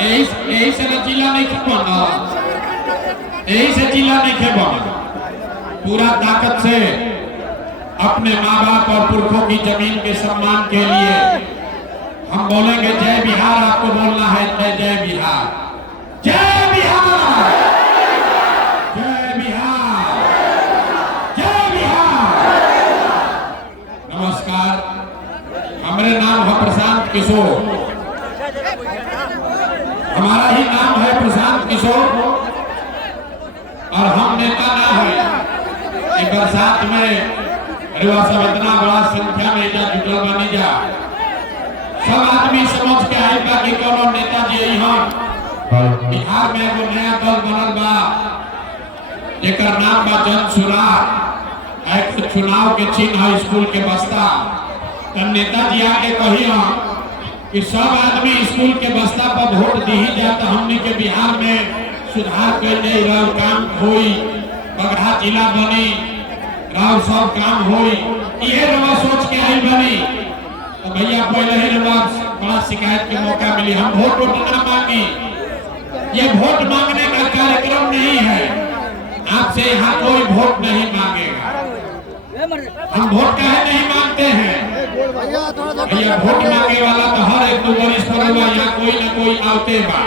यही से जिला नहीं खेबा, यही से जिला नहीं खेबा। पूरा ताकत से अपने माँ बाप और पुरखों की जमीन के सम्मान के लिए हम बोलेंगे जय बिहार। आपको बोलना है जय जय बिहार, जय बिहार, जय बिहार, जय बिहार। नमस्कार, हमारे नाम है प्रशांत किशोर, हमारा ही नाम है प्रशांत किशोर और हम नेता ना है। एक साथ में सब इतना बड़ा संख्या में जुटल बनी जा, सब आदमी समझ के आएगा कि कोनो नेताजी यहाँ बिहार में एगो नया दल बनल बा जेकर नाम बा जन सुराग। एक चुनाव के चिन्ह है स्कूल के बस्ता। तब नेताजी आके कही कि सब आदमी स्कूल के बस्ता पर वोट दी जाता, हमने के बिहार में सुधार कर काम होई, बगहा जिला बनी, राव सब काम होई। ये रवा सोच के आई बनी तो भैया पहले ही रवा बड़ा शिकायत के मौका मिली। हम वोट ना मांगी, ये वोट मांगने का कार्यक्रम नहीं है। आपसे यहाँ कोई वोट नहीं मांगेगा। हम वोट काहे नहीं मांगते हैं भैया? वोट मांगे वाला तो हर एक दो बरिस पर हुआ या कोई न कोई आते बा।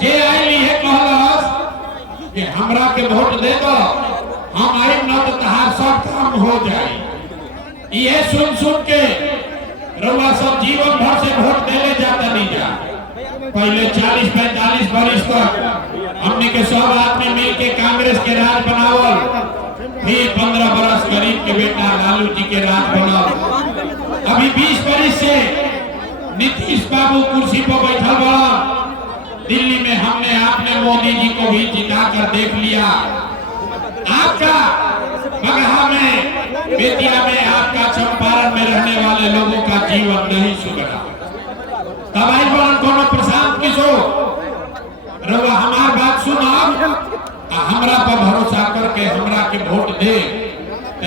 जे आई है कहलस कि हमरा के वोट दे दो, हम आई न तो तहार सब काम हो जाए। ये सुन के रउआ सब जीवन भर से वोट देले जाता नहीं जा। पहले 40-45 बरिस तक हमने के सब आदमी मिल के कांग्रेस के राज बनावल, फिर 15 बरस गरीब के बेटा लालू जी के राज बनावल। अभी 20 बरिस से नीतीश बाबू कुर्सी पर बैठल बड़ा। दिल्ली में हमने आपने मोदी जी को भी जिता कर देख लिया। आपका बगहा में, बेतिया में, आपका चंपारण में रहने वाले लोगों का जीवन नहीं सुधरा। तबाही बन कोनो प्रशांत किशोर रउआ हमार बात सुना, हमरा पर भरोसा करके हमरा के वोट दे।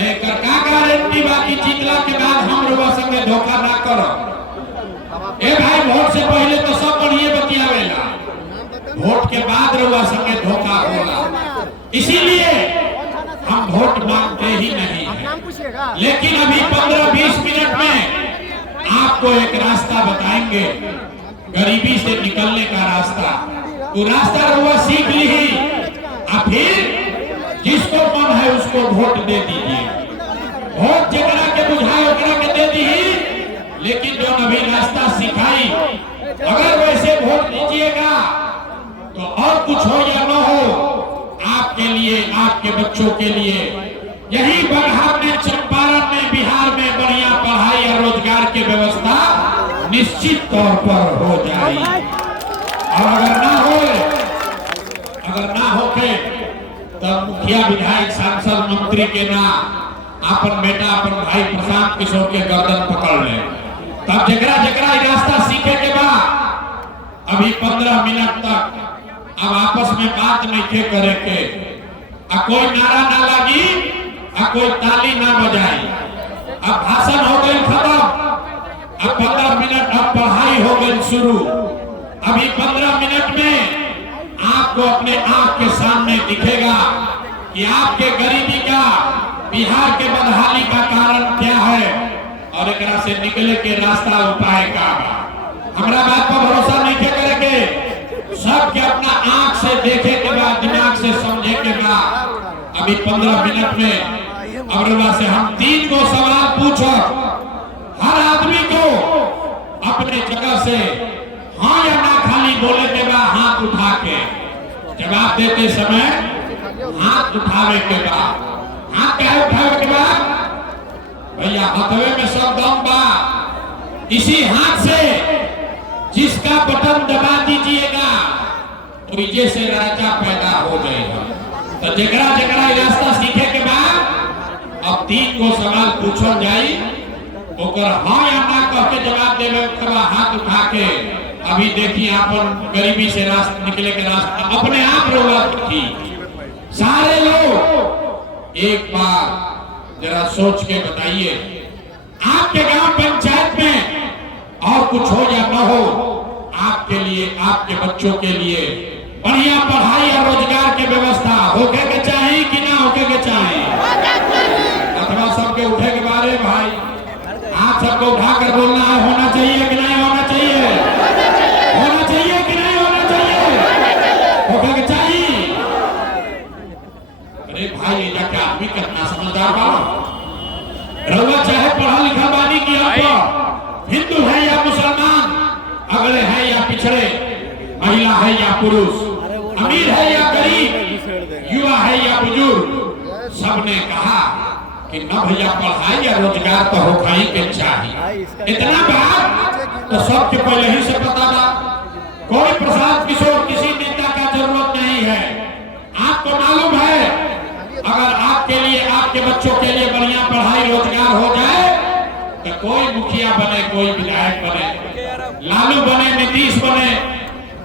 एकर का गारंटी बाकी जीतला के बाद हम रउआ संगे धोखा ना करो। ए भाई, वोट से पहले तो सब बढ़िया बतियावेला, वोट के बाद रउआ संगे धोखा होला। इसीलिए हम वोट मांगते ही नहीं है। लेकिन अभी 15-20 मिनट में आपको एक रास्ता बताएंगे, गरीबी से निकलने का रास्ता। वो रास्ता रउआ सीख ली, फिर जिसको मन है उसको वोट दे दीजिए। वोट जगरा के बुझाए ओकरा के दे दी। लेकिन जो अभी रास्ता सिखाई, अगर वैसे वोट दीजिएगा तो और कुछ हो या न हो, आपके लिए, आपके बच्चों के लिए यही बगहा में, चंपारण में, बिहार में बढ़िया पढ़ाई और रोजगार की व्यवस्था निश्चित तौर पर हो जाएगी। और अगर ना होके तब मुखिया, विधायक, सांसद, मंत्री के ना अपन बेटा, अपन भाई प्रशांत किशोर के गर्दन पकड़ ले। तब जकरा जकरा रास्ता सीखे के बाद अभी 15 मिनट तक अब आपस में बात नहीं करे के, कोई नारा ना लगी, कोई ताली ना बजाई। अब भाषण हो गई खत्म, अब 15 मिनट अब पढ़ाई हो गई शुरू। अभी 15 मिनट में आपको अपने आंख के सामने दिखेगा कि आपके गरीबी का, बिहार के बदहाली का कारण क्या है और एकरा से निकले के रास्ता उपाय का। हमरा बात पर भरोसा नहीं करेंगे, सबके अपना आंख से देखे के बाद, दिमाग से समझे के बाद अभी 15 मिनट में अमरवा से हम 3 को सवाल पूछो। हर आदमी को अपने जगह से हाँ या ना खाली बोले के बाद हाथ उठा के जवाब देते समय हाथ उठावे के बाद, हाथ क्या उठावे के बाद भैया हथवे में सब दम बा। इसी हाथ से जिसका बटन दबा दीजिएगा तो विजय से राजा पैदा हो जाएगा। तो जकरा जकरा रास्ता सीखे के बाद अब 3 को सवाल पूछो जाई, ओकर हाँ या ना कह के जवाब देवे के बाद हाथ उठा के अभी देखिए अपन गरीबी से रास्ता निकले के रास्ता अपने आप रोगा थी। सारे लोग एक बार जरा सोच के बताइए, आपके गांव पंचायत में और कुछ हो या न हो, आपके लिए आप आपके बच्चों के लिए बढ़िया पढ़ाई और रोजगार की व्यवस्था होके के चाहिए कि ना होके के चाहिए? अथवा सबके उठे के बारे भाई आप सबको उठाकर बोलना है, होना चाहिए कि नहीं होना चाहिए? होना चाहिए कि नहीं होना चाहिए? होके के चाहिए। अरे भाई ये क्या आदमी कितना समझदार बाबा, रउआ चाहे पढ़ा लिखा बानी की आपको हिंदू है या मुसलमान, अगड़े है या पिछड़े, महिला है या पुरुष, अमीर है या गरीब, युवा है या बुजुर्ग, सबने कहा कि न भैया पढ़ाई या रोजगार तो होना ही के चाहिए। इतना बात तो सबके पहले ही से पता था। कोई प्रसाद किशोर किसी नेता का जरूरत नहीं है। आपको मालूम है अगर आपके लिए आपके बच्चों के लिए बढ़िया पढ़ाई रोजगार हो जाए तो कोई मुखिया बने, कोई विधायक बने, लालू बने, नीतीश बने,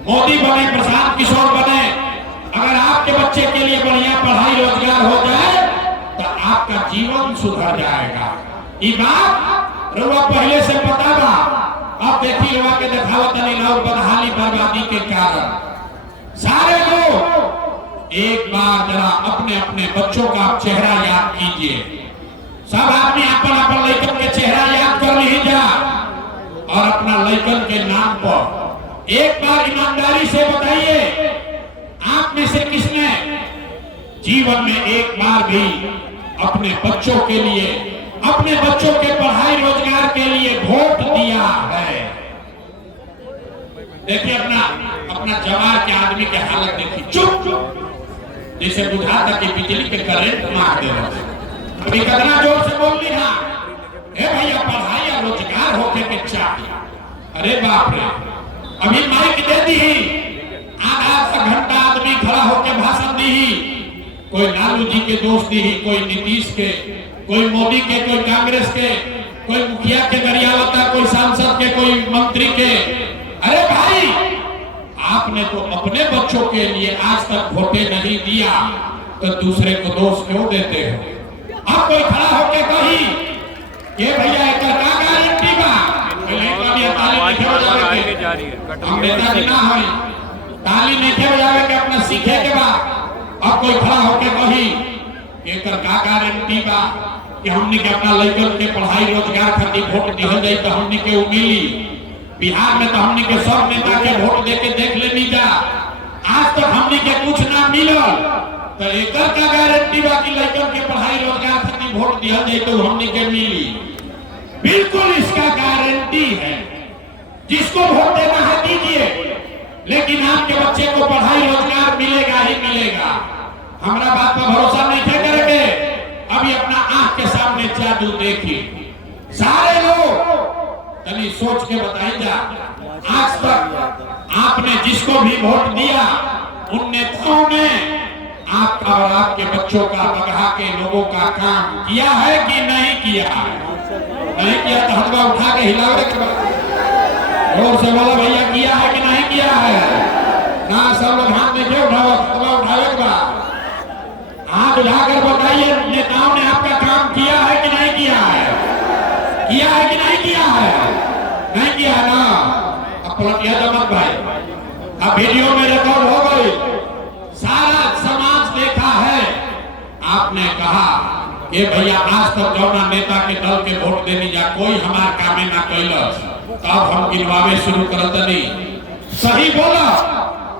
मोदी बने, प्रसाद किशोर बने, अगर आपके बच्चे के लिए बढ़िया पढ़ाई रोजगार हो जाए तो आपका जीवन सुधर जाएगा। ये बात रउआ पहले से पता बा। अब देखी रउआ के दिखावत नहीं लोग बदहाली बर्बादी के कारण सारे लोग एक बार जरा अपने अपने बच्चों का चेहरा याद कीजिए। सब आदमी अपन अपन लड़कन के चेहरा याद कर लीजिए जा और अपना लड़कन के नाम पर एक बार ईमानदारी से बताइए आप में से किसने जीवन में एक बार भी अपने बच्चों के लिए, अपने बच्चों के पढ़ाई रोजगार के लिए वोट दिया है? देखिए अपना जवार के आदमी के हालत देखिए, चुप जैसे बुझाता कि बिजली के करंट मार दे रहे। अभी कितना जोर से बोल ली ना, हे भैया पढ़ाई या रोजगार होके के चाहिए। अरे बाप रे, अभी माइक दे दी, आधा घंटा आदमी खड़ा होकर भाषण दी, कोई लालू जी के दोस्त दी, कोई नीतीश के, कोई मोदी के, कोई कांग्रेस के, कोई मुखिया के गरियावता, कोई सांसद के, कोई मंत्री के। अरे भाई आपने तो अपने बच्चों के लिए आज तक वोटे नहीं दिया तो दूसरे को दोष क्यों देते हो? अब कोई खड़ा होके कही कि भैया एक का गारंटी बा, हम नेताजी ना होई, ताली नहीं बजावे के अपना सीखे के बाद अब कोई खड़ा होके कही एक का गारंटी बा कि हमने के अपना लड़कन के पढ़ाई रोजगार खातिर वोट दिहल जाए तो हमने के उम्मीद बिहार में तो हमने के सब नेता के वोट देके देख लेनी जा, आज तक हमने के कुछ ना मिलल तो एक का गारंटी बा कि लड़कन के पढ़ाई रोजगार खातिर वोट दिहल जाए तो हमने के मिली? बिल्कुल इसका गारंटी है। जिसको वोट देना है दीजिए, लेकिन आपके बच्चे को पढ़ाई रोजगार मिलेगा ही मिलेगा। हमारा बात पर भरोसा नहीं करेंगे, अभी अपना आंख के सामने जादू देखिए। सारे लोग कभी सोच के बताइए, आज तक आपने जिसको भी वोट दिया उन नेताओं ने आपका और आपके बच्चों का, बगहा के लोगों का काम किया है कि नहीं किया है? नहीं किया तो हथवा उठा के हिलावे के बाद और से बोला भैया किया है कि नहीं किया है? ना सब लोग हाथ में क्यों उठावे के बाद हाथ उठाकर बताइए नेताओं ने आपका काम किया है कि नहीं किया है? किया है कि नहीं किया है? नहीं किया ना। अब पलटिया जमत भाई, अब वीडियो में रिकॉर्ड हो गई, सारा समाज देखा है। आपने कहा कि भैया आज तक जौना नेता के दल के वोट देनी जा कोई हमार कामे ना कैलस, तब हम गिनवावे शुरू करत नहीं। सही बोला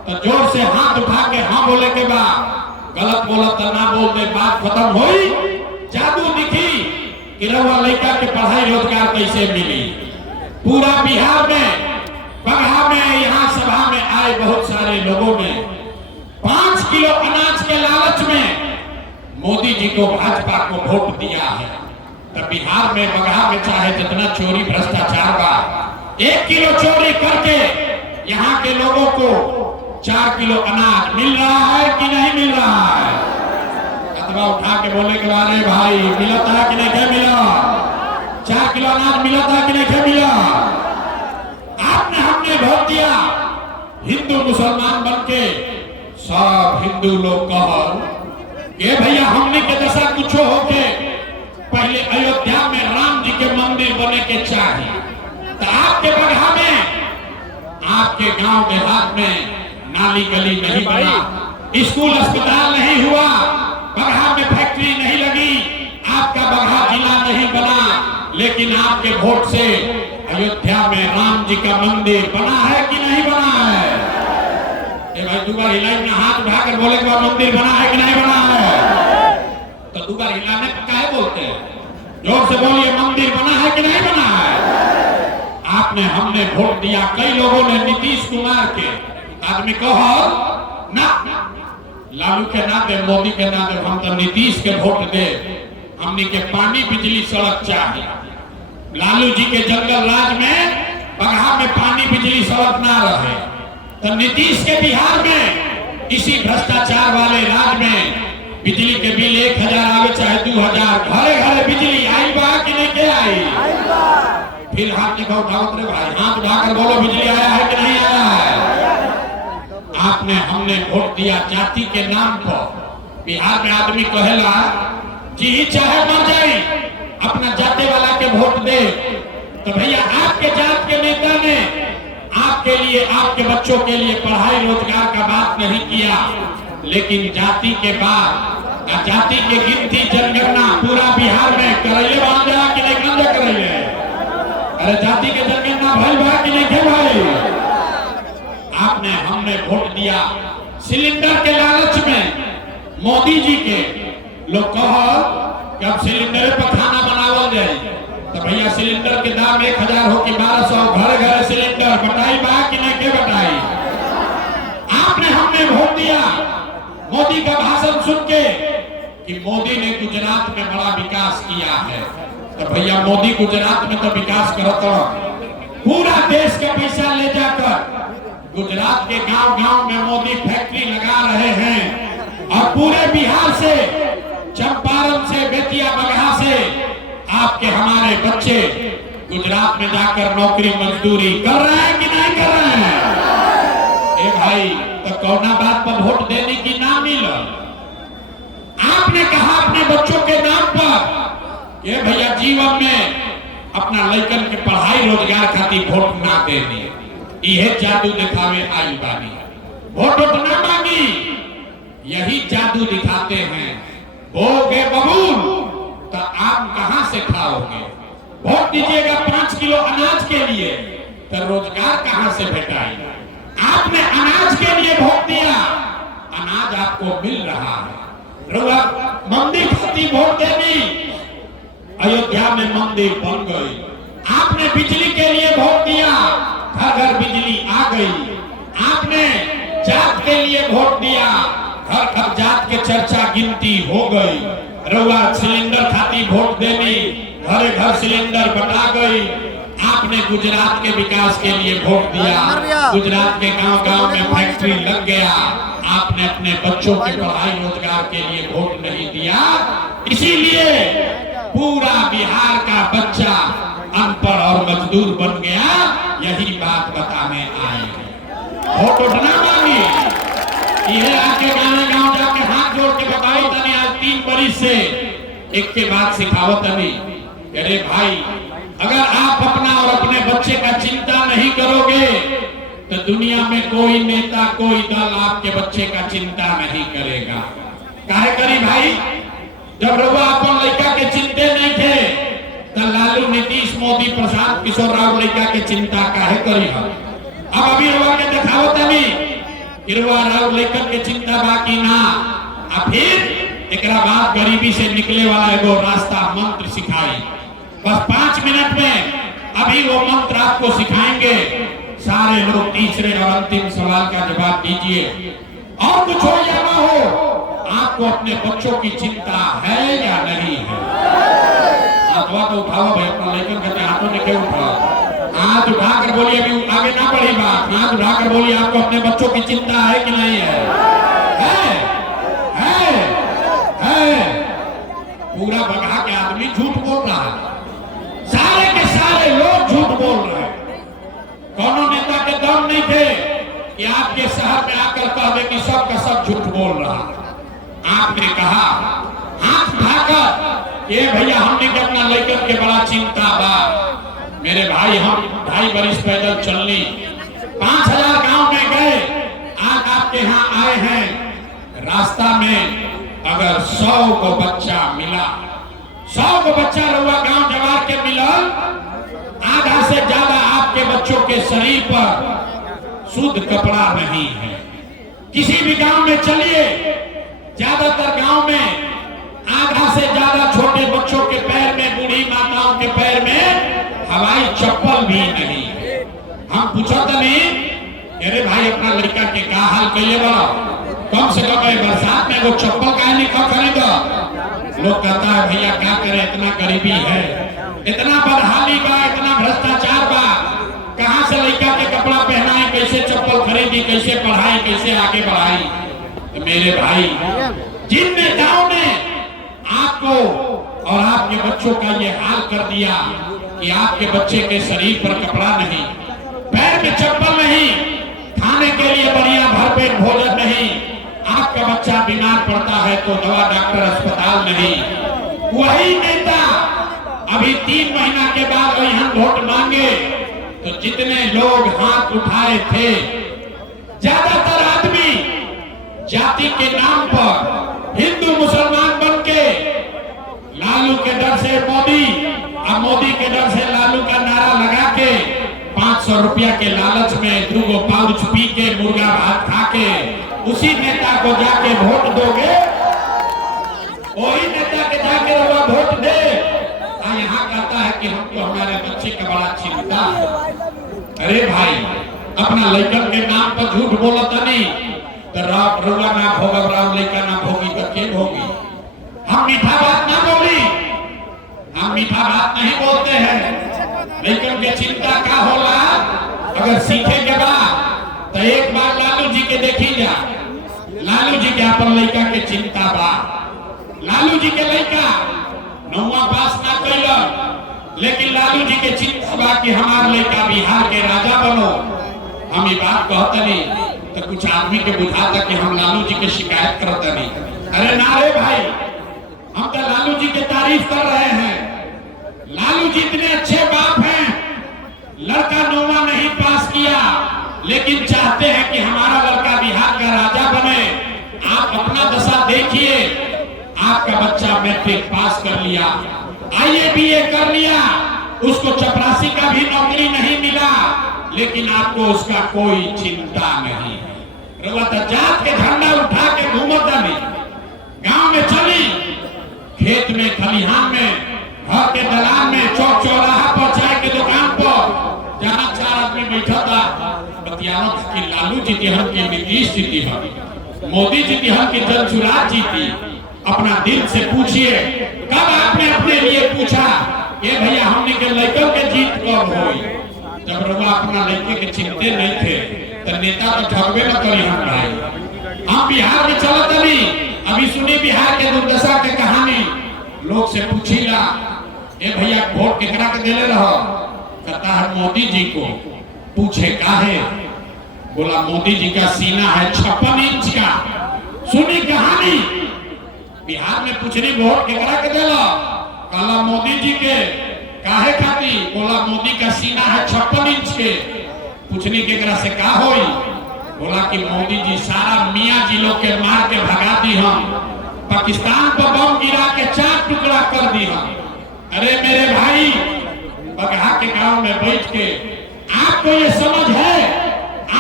तो जोर से हाथ उठा के हाँ बोले के बाद, गलत बोला तो ना बोल दे, बात खत्म हुई। जादू दिखी कि रउआ लड़का के पढ़ाई रोजगार कैसे मिली। पूरा बिहार में, बगहा में, यहाँ सभा में आए बहुत सारे लोगों ने 5 किलो अनाज के लालच में मोदी जी को, भाजपा को वोट दिया है। तो बिहार में, बगहा में चाहे जितना चोरी भ्रष्टाचार बा, 1 किलो चोरी करके यहाँ के लोगों को 4 किलो अनाज मिल रहा है कि नहीं मिल रहा है? अथवा उठा के बोले के बारे भाई मिलता है कि नहीं क्या मिला? 4 किलो अनाज मिला था कि नहीं क्या मिला? आपने हमने वोट दिया, हिंदू मुसलमान बनके सब हिंदू लोग कह ये भैया हमने के दशा कुछ होके पहले अयोध्या में राम जी के मंदिर बने के चाहिए। तो आपके बगहा में आपके गांव देहात में नाली गली नहीं बना, स्कूल अस्पताल नहीं हुआ, बगहा में फैक्ट्री नहीं लगी, आपका बगहा जिला नहीं बना, लेकिन आपके वोट से अयोध्या में राम जी का मंदिर बना है कि नहीं बना है? ए भाई दो बार हिलाई में हाथ उठाकर बोले कि मंदिर बना है कि नहीं बना है? तो दो बार हिलाने पर काहे बोलते हैं? जोर से बोलिए, मंदिर बना है कि नहीं बना है? आपने हमने वोट दिया, कई लोगों ने नीतीश कुमार के आदमी कहो ना, लालू के ना दे, मोदी के ना दे, हम तो नीतीश के वोट दे। हमने के पानी बिजली सड़क चाहिए। लालू जी के जंगल राज में बगहा में पानी बिजली सड़क ना रहे, तो नीतीश के बिहार में इसी भ्रष्टाचार वाले राज में बिजली के बिल 1000 आवे चाहे 2000, घरे घरे बिजली आई बा कि नहीं के आई? फिर हाथ देखो उठाओ रे भाई, हाथ उठाकर बोलो बिजली आया है कि नहीं आया है? आपने हमने वोट दिया जाति के नाम पर। बिहार में आदमी कहेला जी चाहे मर जाए अपना जाति वाला के वोट दे, तो भैया आपके जात के नेता ने आपके लिए, आपके बच्चों के लिए पढ़ाई रोजगार का बात नहीं किया, लेकिन जाति के बाद जाति के गिनती जनगणना पूरा बिहार में करैले बांध जा कि नहीं गंजा करैले? अरे जाति के जनगणना भाई बा कि नहीं थे भाई? आपने हमने वोट दिया सिलेंडर के लालच में। मोदी जी के लोग कहो कि अब सिलेंडर पर खाना बनावा जाए, तो भैया सिलेंडर के दाम 1000 हो कि 1200, घर घर सिलेंडर बटाई बा कि नहीं के बटाई? आपने हमने वोट दिया मोदी का भाषण सुन के कि मोदी ने गुजरात में बड़ा विकास किया है, तो भैया मोदी गुजरात में तो विकास करता, पूरा देश का पैसा ले जाकर गुजरात के गांव-गांव में मोदी फैक्ट्री लगा रहे हैं, और पूरे बिहार से, चंपारण से, बेतिया बगहा से आपके हमारे बच्चे गुजरात में जाकर नौकरी मजदूरी कर रहे हैं कि नहीं कर रहे हैं? ए भाई, तो कौना बात पर वोट देने की ना मिल? आपने कहा अपने बच्चों के नाम पर ये भैया जीवन में अपना लड़कन के पढ़ाई रोजगार खातिर वोट ना देनी, यह जादू दिखावे आई बानी। वोट ना मांगी, यही जादू दिखाते हैं। बोगे बबूल तो आप कहां से खाओगे? वोट दीजिएगा 5 किलो अनाज के लिए, तो रोजगार कहां से भेटाई? आपने अनाज के लिए वोट दिया, अनाज आपको मिल रहा है। मंदिर खाती वोट देनी, अयोध्या में मंदिर बन गई। आपने बिजली के लिए वोट दिया, घर घर बिजली आ गई। आपने जात के लिए वोट दिया, घर घर जात के चर्चा गिनती हो गई। रउआ सिलेंडर खाती वोट देनी, घरे घर सिलेंडर बटा गई। आपने गुजरात के विकास के लिए वोट दिया, गुजरात के गांव-गांव में फैक्ट्री लग गया। आपने अपने बच्चों की पढ़ाई रोजगार के लिए वोट नहीं दिया, इसीलिए पूरा बिहार का बच्चा अनपढ़ और मजदूर बन गया। यही बात बताने आए हैं। वोट उठना मांगी, ये आके गाँव जाके हाथ जोड़ के बताई तने आज 3 बरिस से एक के बाद सिखावत अभी। अरे भाई, अगर आप अपना और अपने बच्चे का चिंता नहीं करोगे तो दुनिया में कोई नेता, कोई दल आपके बच्चे का चिंता नहीं करेगा। काहे करी भाई? जब रउआ अपन लड़का के चिंते नहीं थे, तो लालू, नीतीश, मोदी, प्रशांत किशोर राव लड़का के चिंता काहे करी? अब अभी रउआ के दिखावत अभी रउआ राव लड़का के चिंता बाकी ना। अब फिर एकरा बाद गरीबी से निकले वाला एगो रास्ता मंत्र सिखाई। बस 5 मिनट में अभी वो मंत्र आपको सिखाएंगे। सारे लोग तीसरे और अंतिम सवाल का जवाब दीजिए। और कुछ हो या ना हो, आपको अपने बच्चों की चिंता है या नहीं है? हाथवा तो उठाओ भाई, अपना लेकर कहते हाथों ने क्यों उठाओ? हाथ उठाकर बोलिए, अभी आगे ना बढ़ी बात। हाथ उठाकर बोलिए, आपको अपने बच्चों की चिंता है कि नहीं है? पूरा बगहा के आदमी झूठ बोल रहा है, सारे के सारे लोग झूठ बोल रहे हैं। कौनो नेता के दम नहीं थे कि आपके शहर में आकर कह दे कि सब का सब झूठ बोल रहा है। आपने कहा हाथ उठाकर, ये भैया हमने के अपना लेकर के बड़ा चिंता बा। मेरे भाई, हम 2.5 बरिस पैदल चलनी, 5000 गांव में गए, आज आपके यहाँ आए हैं। रास्ता में अगर 100 को बच्चा मिला, 100 को बच्चा रहुआ गांव जवार के मिलल, आधा से ज्यादा आपके बच्चों के शरीर पर शुद्ध कपड़ा नहीं है। किसी भी गांव में चलिए, ज्यादातर गांव में आधा से ज्यादा छोटे बच्चों के पैर में, बूढ़ी माताओं के पैर में हवाई चप्पल भी नहीं। हम पूछा था नहीं, अरे भाई अपना लड़का के का हाल कहिए बड़ा, कम से कम बरसात में वो चप्पल का नहीं कब खरीदा। लोग कहता है भैया क्या करे, इतना गरीबी है, इतना बदहाली बा, इतना भ्रष्टाचार बा, कहां से लड़का के कपड़ा पहनाए, कैसे चप्पल खरीदी, कैसे पढ़ाई, कैसे आगे बढ़ाई। तो मेरे भाई, जिन नेताओं ने आपको और आपके बच्चों का ये हाल कर दिया कि आपके बच्चे के शरीर पर कपड़ा नहीं, पैर में चप्पल नहीं, खाने के लिए बढ़िया भरपेट भोजन नहीं, आपका बच्चा बीमार पड़ता है तो दवा डॉक्टर अस्पताल नहीं, वही नेता अभी 3 महीना के बाद वही वोट मांगे तो जितने लोग हाथ उठाए थे, ज्यादातर आदमी जाति के नाम पर हिंदू मुसलमान बन के लालू के डर से मोदी और मोदी के डर से लालू का नारा लगा के 500 रुपया के लालच में 2 पाउच पी के मुर्गा भात खा के उसी नेता को जाके वोट दोगे, वही नेता के जाके वोट दे। यहाँ कहता है कि हमको हमारे बच्चे का बड़ा चिंता है। अरे भाई, अपना लड़कन के नाम पर झूठ बोला था नहीं तो रुआ ना भोगा, राम लड़का ना भोगी तो के भोगी। हम मीठा बात ना बोली, हम मीठा बात नहीं बोलते हैं, लेकिन के चिंता का होला। अगर सीखे के बाद तो एक बार लालू जी के देखी जा, लालू जी के अपन लड़का के चिंता बा। लालू जी के लड़का 9वां पास ना कैला, लेकिन लालू जी के चिंता बा कि हमार लड़का बिहार के राजा बनो। हम ये बात कहते नहीं तो कुछ आदमी के बुझाता कि हम लालू जी की शिकायत करते नहीं। अरे नारे भाई, हम तो लालू जी की तारीफ कर रहे हैं। लालू जी इतने अच्छे बाप हैं, लड़का 9वां नहीं पास किया लेकिन चाहते हैं कि हमारा लड़का बिहार का राजा बने। आप अपना दशा देखिए, आपका बच्चा मैट्रिक पास कर लिया, IAA BA कर लिया, उसको चपरासी का भी नौकरी नहीं मिला, लेकिन आपको उसका कोई चिंता नहीं। जात के झंडा उठा के घूमता नहीं, गांव में चली, खेत में, खलिहान में, घर के दलान में, चौक चौराहा पर, चाय के दुकान पर, जहाँ 4 आदमी बैठा था, बतियावत की लालू जी की हम की नीतीश जी की हम, मोदी जी की हम की जनसुराज जी की। अपना दिल से पूछिए, कब आपने अपने लिए पूछा ये भैया हमने के लड़कों के जीत कब हुई? जब रुआ अपना लड़के के चिंते नहीं थे तो नेता तो ठगबे न करी। हम भाई, हम बिहार में चलत नहीं, अभी सुनी बिहार के दुर्दशा के कहानी। लोग से पूछीला, ए भैया वोट केकरा के देले रहो? कहता है मोदी जी को। पूछे काहे? बोला मोदी जी का सीना है 56 इंच का। सुनी कहानी, बिहार में पूछनी वोट केकरा के देला? कहला मोदी जी के। काहे खाती? बोला मोदी का सीना है 56 इंच के। पूछनी केकरा से का होई? बोला कि मोदी जी सारा मियाँ जी लोग के मार के भगा दी, हम पाकिस्तान पर बम गिरा के 4 टुकड़ा कर दी हम। अरे मेरे भाई, बगहा के गांव में बैठ के आपको ये समझ है,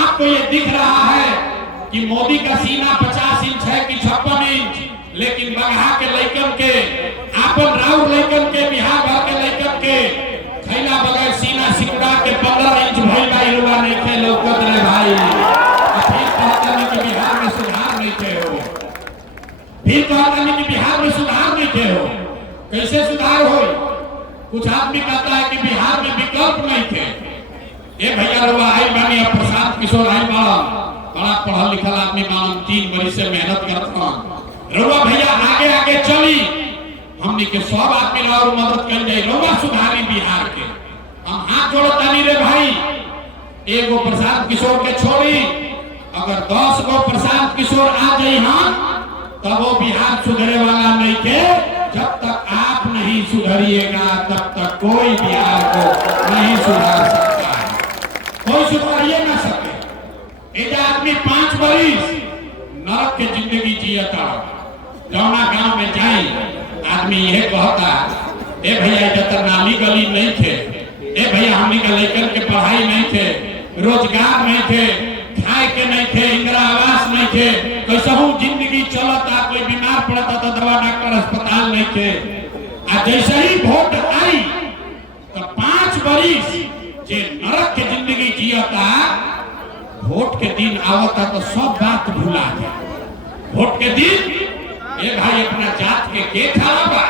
आपको ये दिख रहा है कि मोदी का सीना 50 इंच है कि 56 इंच, लेकिन बगहा के लड़कन के, आपन राउर लड़कन के, बिहार भर के लड़कन के खैला बगैर सीना सिकुड़ा के 15 इंच भइल बा। इरुआ नहीं थे लौकत रे भाई। फिर कहता नहीं कि बिहार में सुधार नहीं थे हो, फिर कहता नहीं कि बिहार में सुधार नहीं थे हो। कैसे सुधार हो? कुछ आदमी कहता है कि बिहार में विकल्प नहीं थे। ये भैया रुआ आई बानी, अब प्रशांत किशोर आई बड़ा पढ़ा लिखा आदमी मानन, 3 बरस से मेहनत करता रुआ भैया आगे आगे चली, हमने के सब आदमी और मदद कर जाए, रुआ सुधारी बिहार के। हम हाथ जोड़ता नहीं रे भाई, एगो प्रशांत किशोर के छोड़ी, अगर 10 गो प्रशांत किशोर आ जाए हम तब वो बिहार सुधरे वाला नहीं थे। जब तक आप नहीं सुधरिएगा तब तक कोई बिहार को नहीं सुधार सकता है, कोई सुधारिए ना सके। आदमी 5 बरिस नरक के जिंदगी जियता, जौना गांव में जाई आदमी यह कहता, ए भैया इधर नाली गली नहीं थे, ए भैया हमनी के लड़कन के पढ़ाई नहीं थे, रोजगार नहीं थे, खाए के नहीं थे, इंदिरा आवास नहीं थे, कैसहू जिंदगी चलता, कोई बीमार पड़ता तो दवा डॉक्टर अस्पताल नहीं थे। आ जैसे ही वोट आई तो 5 बरिस जे नरक के जिंदगी जियता, वोट के दिन आवता तो सब बात भुला जाए। वोट के दिन ये भाई अपना जात के खड़ा बा,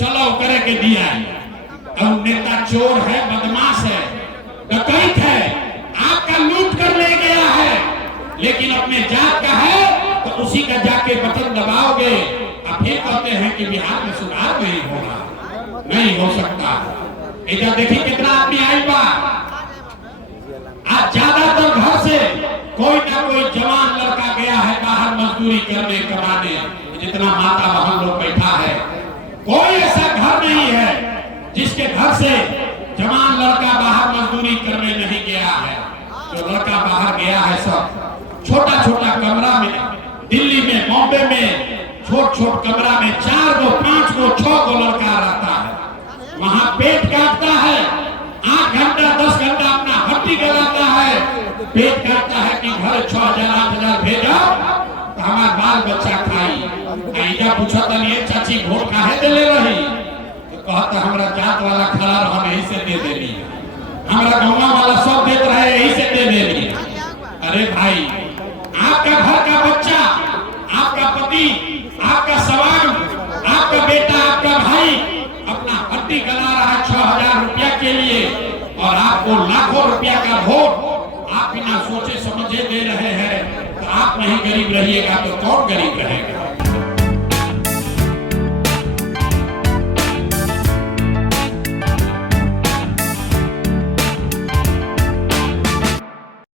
चलो करे के दिया। अब नेता चोर है, बदमाश है, डकैत है, आपका लूट कर ले गया है, लेकिन अपने जात का है तो उसी का जाके बटन दबाओगे। अब फिर कहते हैं कि बिहार में सुधार नहीं होगा, नहीं हो सकता। इधर देखिए कितना आदमी आई बा, आज ज्यादातर घर से कोई ना कोई जवान लड़का गया है बाहर मजदूरी करने कमाने। जितना माता बहन लोग बैठा है, कोई ऐसा घर नहीं है जिसके घर से जवान लड़का बाहर मजदूरी करने नहीं गया है। जो लड़का बाहर गया है सब छोटा छोटा कमरा में, दिल्ली में, बॉम्बे में छोट छोट कमरा में 4 गो 5 गो 6 गो लड़का रहता है, वहां पेट काटता है, 8 घंटा 10 घंटा अपना हड्डी गलाता है, पेट काटता है कि घर 6000 8000 भेजो तो हमार बाल बच्चा खाई। ऐजा पूछा तनिए चाची वोट काहे देले रही, तो कहता हमरा जात वाला खड़ा रहा यही से दे देली, हमरा गांव वाला सब देत रहे यही से दे देली। अरे भाई, आपका घर का बच्चा, आपका पति, आपका सवाल, आपका बेटा, आपका भाई अपना हड्डी गला रहा है 6000 रुपया के लिए, और आपको लाखों रुपया का वोट आप बिना सोचे समझे दे रहे हैं। तो आप नहीं गरीब रहिएगा तो कौन गरीब रहेगा।